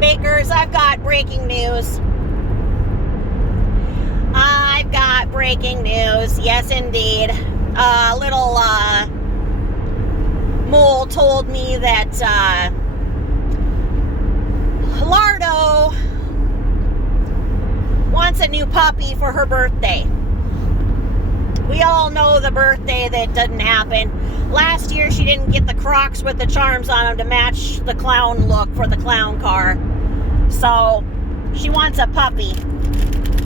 Bakers, I've got breaking news. I've got breaking news. Yes, indeed. A little mole told me that Lardo wants a new puppy for her birthday. We all know the birthday that didn't happen. Last year, she didn't get the Crocs with the charms on them to match the clown look for the clown car. So, she wants a puppy.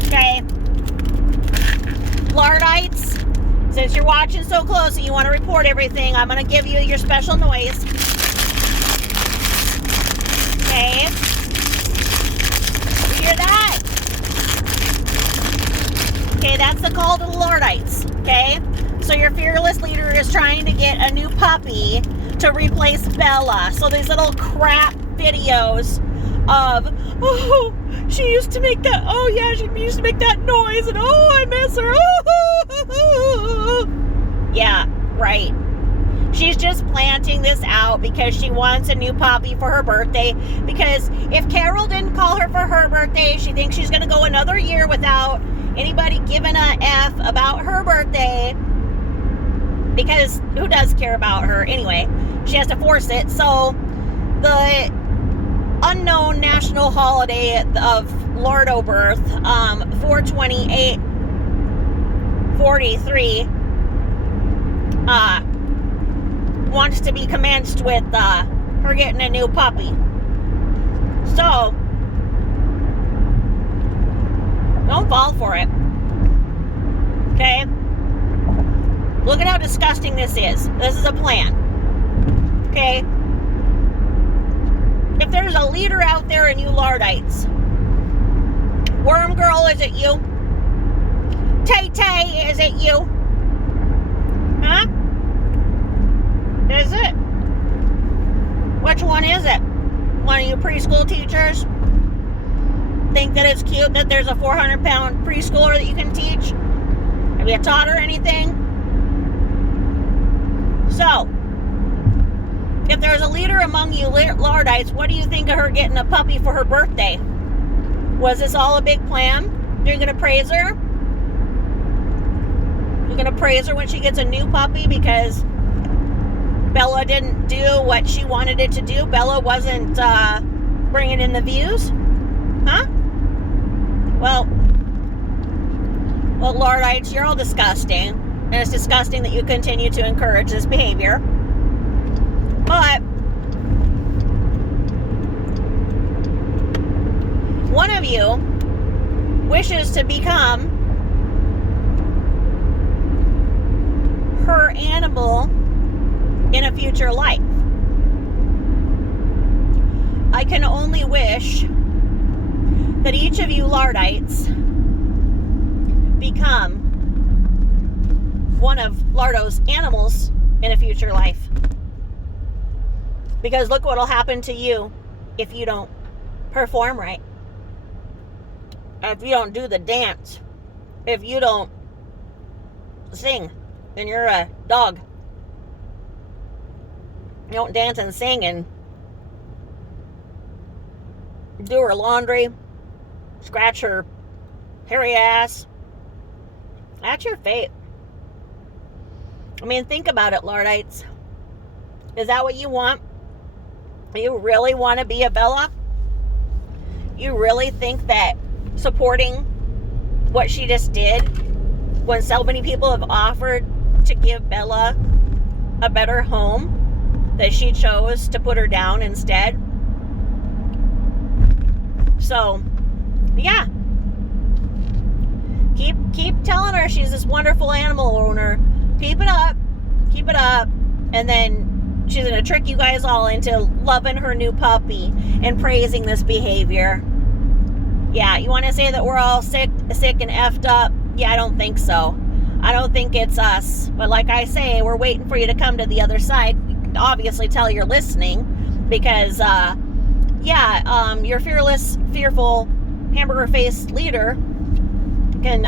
Okay? Lardites, since you're watching so close and you want to report everything, I'm going to give you your special noise. Okay? You hear that? Okay, that's the call to the Lardites. Okay? So your fearless leader is trying to get a new puppy to replace Bella. So these little crap videos of, oh, she used to make that, oh yeah, she used to make that noise, and oh, I miss her. Oh. Yeah, right. She's just planting this out because she wants a new puppy for her birthday. Because if Carol didn't call her for her birthday, she thinks she's going to go another year without anybody giving a F about her birthday. Because who does care about her? Anyway, she has to force it. So the unknown national holiday of Lardo birth, 4/28/43, wants to be commenced with her getting a new puppy. So don't fall for it. Okay? Look at how disgusting this is. This is a plan. Okay? If there's a leader out there in you Lardites, Worm Girl, is it you? Tay, is it you? Huh? Is it? Which one is it? One of you preschool teachers? Think that it's cute that there's a 400-pound preschooler that you can teach? Have you taught her anything? So, if there's a leader among you Lardites, what do you think of her getting a puppy for her birthday? Was this all a big plan? You're going to praise her? You're going to praise her when she gets a new puppy because Bella didn't do what she wanted it to do? Bella wasn't bringing in the views? Huh? Well, Lardites, you're all disgusting. And it's disgusting that you continue to encourage this behavior. But one of you wishes to become her animal in a future life. I can only wish that each of you Lardites become one of Lardo's animals in a future life. Because look what will happen to you if you don't perform right. If you don't do the dance. If you don't sing, then you're a dog. You don't dance and sing and do her laundry, scratch her hairy ass. That's your fate. I mean, think about it, Lardites. Is that what you want? You really want to be a Bella? You really think that supporting what she just did, when so many people have offered to give Bella a better home, that she chose to put her down instead? So, yeah. Keep telling her she's this wonderful animal owner. Keep it up. Keep it up. And then she's going to trick you guys all into loving her new puppy and praising this behavior. Yeah, you want to say that we're all sick and effed up? Yeah, I don't think so. I don't think it's us. But like I say, we're waiting for you to come to the other side. You can obviously tell you're listening because, your fearless, fearful, hamburger-faced leader can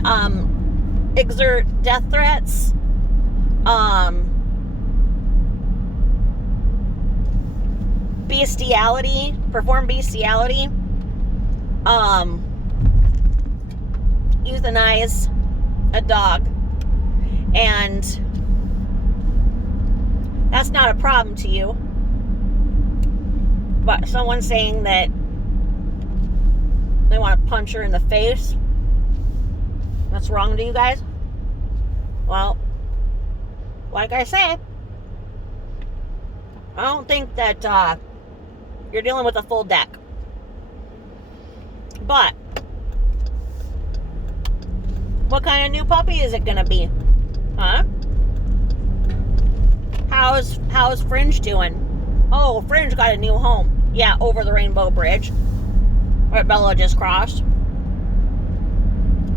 exert death threats, be bestiality, perform bestiality, euthanize a dog, and that's not a problem to you, but someone saying that they want to punch her in the face, that's wrong to you guys? Well, like I say, I don't think that you're dealing with a full deck. But what kind of new puppy is it gonna be? Huh? How's Fringe doing? Oh, Fringe got a new home. Yeah, over the Rainbow Bridge, where Bella just crossed. She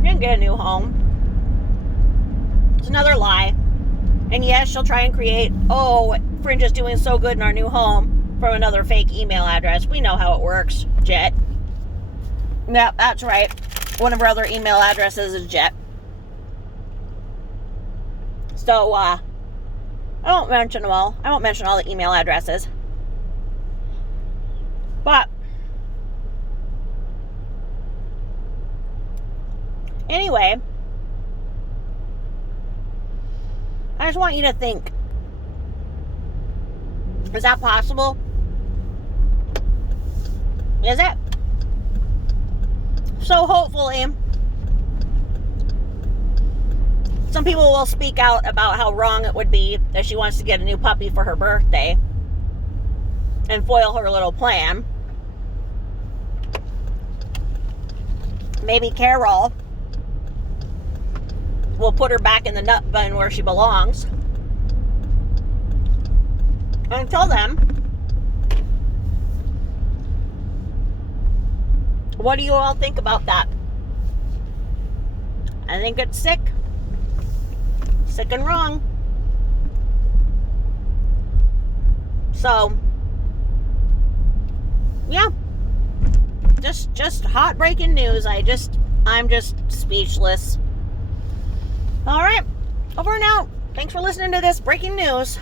didn't get a new home. It's another lie. And yes, she'll try and create, oh, Fringe is doing so good in our new home, from another fake email address. We know how it works, Jet. Yep, that's right. One of her other email addresses is Jet. So, I won't mention them all. I won't mention all the email addresses. But anyway, I just want you to think, is that possible? Is it? So hopefully some people will speak out about how wrong it would be if she wants to get a new puppy for her birthday and foil her little plan. Maybe Carol will put her back in the nut bun where she belongs. Until then, what do you all think about that? I think it's sick. Sick and wrong. So, yeah. Just hot breaking news. I'm just speechless. All right. Over and out. Thanks for listening to this breaking news.